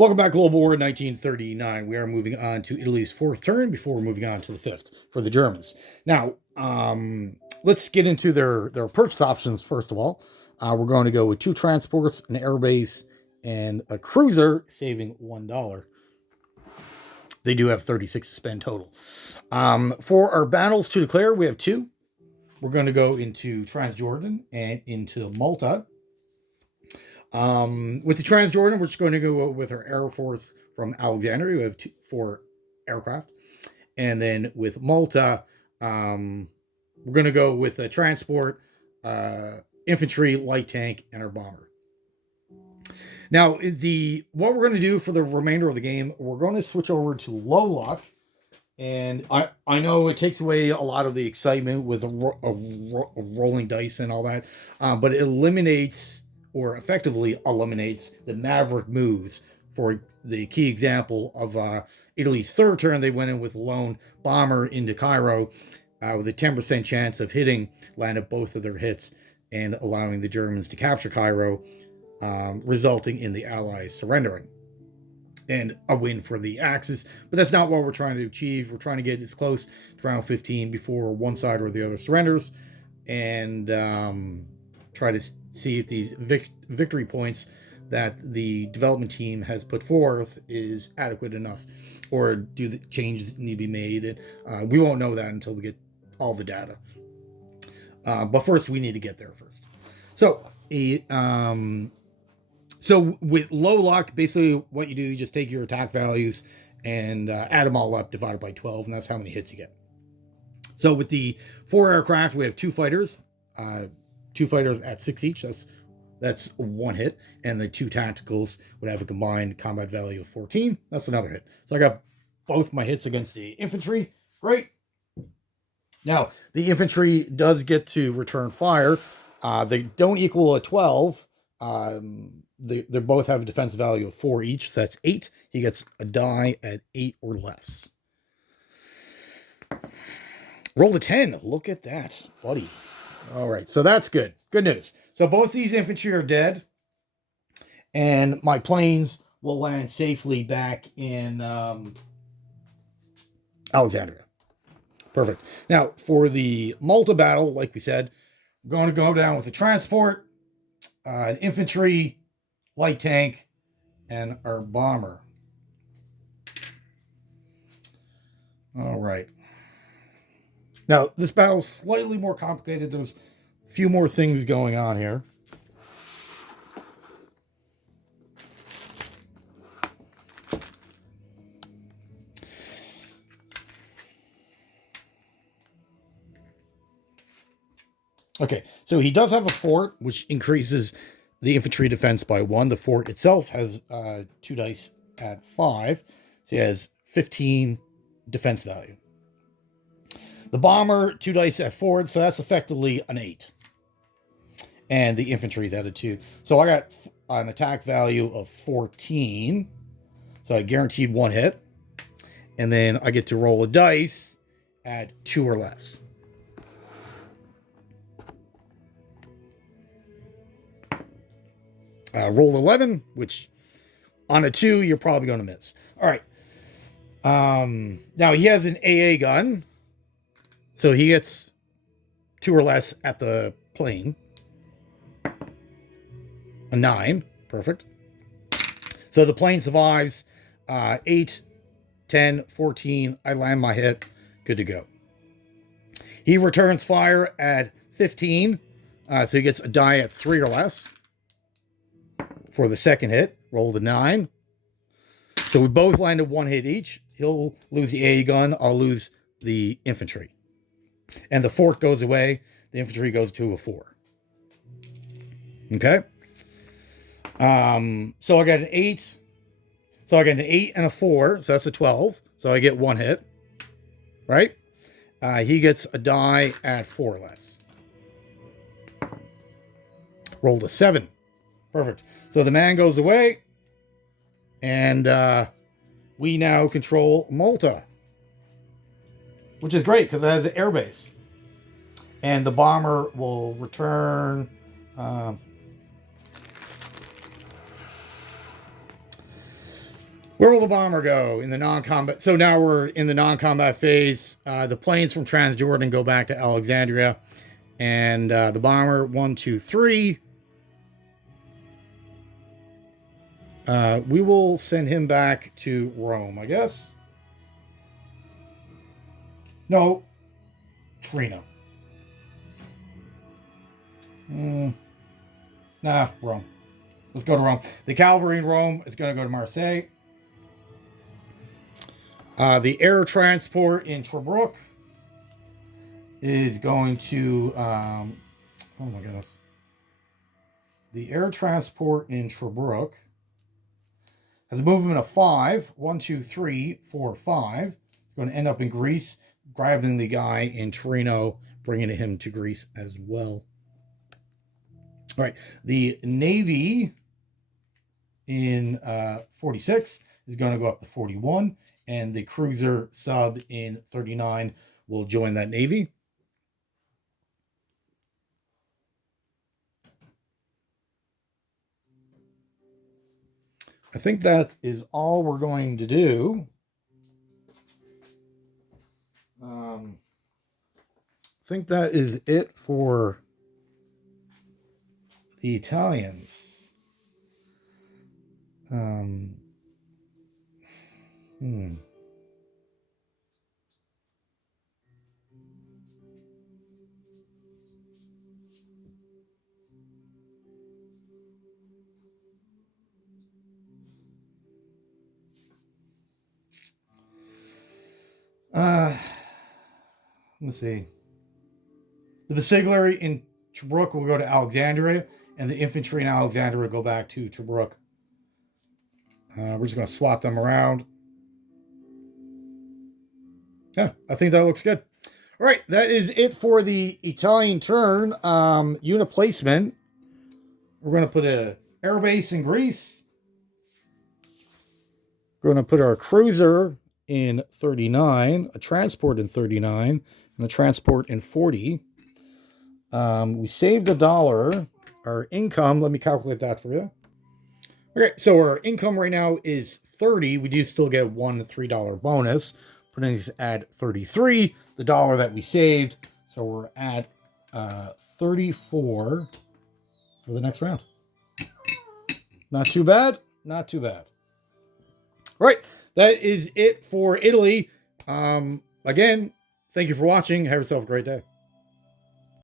Welcome back, Global War 1939. We are moving on to Italy's fourth turn before we're moving on to the fifth for the Germans. Now, let's get into their purchase options first of all. We're going to go with 2 transports, an airbase, and a cruiser, saving $1. They do have 36 to spend total. For our battles to declare, we have 2. We're going to go into Transjordan and into Malta. With the Transjordan, we're just going to go with our Air Force from Alexandria. We have 4 aircraft. And then with Malta, we're going to go with a transport, infantry, light tank, and our bomber. Now, what we're going to do for the remainder of the game, we're going to switch over to low luck. And I know it takes away a lot of the excitement with rolling dice and all that, but it eliminates or effectively eliminates the maverick moves. For the key example of Italy's third turn, they went in with a lone bomber into Cairo with a 10% chance of hitting, landed both of their hits, and allowing the Germans to capture Cairo, resulting in the Allies surrendering. And a win for the Axis, but that's not what we're trying to achieve. We're trying to get as close to round 15 before one side or the other surrenders, and try to see if these victory points that the development team has put forth is adequate enough, or do the changes need to be made. And we won't know that until we get all the data. But first, we need to get there first. So, So with low luck, basically what you do, you just take your attack values and add them all up, divided by 12, and that's how many hits you get. So with the 4 aircraft, we have 2 fighters, 2 fighters at 6 each. That's 1 hit, and the 2 tacticals would have a combined combat value of 14. That's another hit. So I got both my hits against the infantry. Great. Now the infantry does get to return fire. They don't equal a 12. They both have a defense value of 4 each, so that's 8. He gets a die at 8 or less. Roll a 10. Look at that, buddy. All right, so that's good. Good news. So both these infantry are dead, and my planes will land safely back in Alexandria. Perfect. Now, for the Malta battle, like we said, we're going to go down with a transport, an infantry, light tank, and our bomber. All right. Now, this battle's slightly more complicated. There's a few more things going on here. Okay, so he does have a fort, which increases the infantry defense by 1. The fort itself has 2 dice at 5, so he has 15 defense value. The bomber, 2 dice at 4, so that's effectively an 8. And the infantry is added 2. So I got an attack value of 14. So I guaranteed 1 hit. And then I get to roll a dice at 2 or less. Roll 11, which on a 2, you're probably going to miss. All right. Now he has an AA gun. So he gets 2 or less at the plane. A 9. Perfect. So the plane survives. 8, 10, 14. I land my hit. Good to go. He returns fire at 15. So he gets a die at 3 or less. For the second hit, roll the 9. So we both landed 1 hit each. He'll lose the AA gun. I'll lose the infantry. And the fort goes away. The infantry goes to a 4. Okay. So I got an 8. So I got an 8 and a 4. So that's a 12. So I get 1 hit. Right? He gets a die at 4 or less. Rolled a 7. Perfect. So the man goes away. And we now control Malta, which is great because it has an airbase. And the bomber will return Where will the bomber go in the non-combat? So now we're in the non-combat phase. The planes from Transjordan go back to Alexandria. And the bomber, 1, 2, 3. We will send him back to Rome, I guess. No, Trino. Nah, Rome. Let's go to Rome. The cavalry in Rome is going to go to Marseille. The air transport in Tobruk is going to... oh my goodness. The air transport in Tobruk has a movement of 5. 1, 2, 3, 4, 5. It's going to end up in Greece, grabbing the guy in Torino, bringing him to Greece as well. All right, the Navy in 46 is going to go up to 41, and the cruiser sub in 39 will join that Navy. I think that is all we're going to do. I think that is it for the Italians. Let's see. The Basigliere in Tobruk will go to Alexandria, and the infantry in Alexandria will go back to Tobruk. We're just going to swap them around. Yeah, I think that looks good. All right, that is it for the Italian turn. Unit placement. We're going to put an airbase in Greece. We're going to put our cruiser in 39, a transport in 39, and a transport in 40. We saved $1. Our income, let me calculate that for you. Okay, so our income right now is 30. We do still get one $3 bonus. Putting this at 33, the dollar that we saved. So we're at 34 for the next round. Not too bad. Not too bad. All right, that is it for Italy. Again, thank you for watching. Have yourself a great day.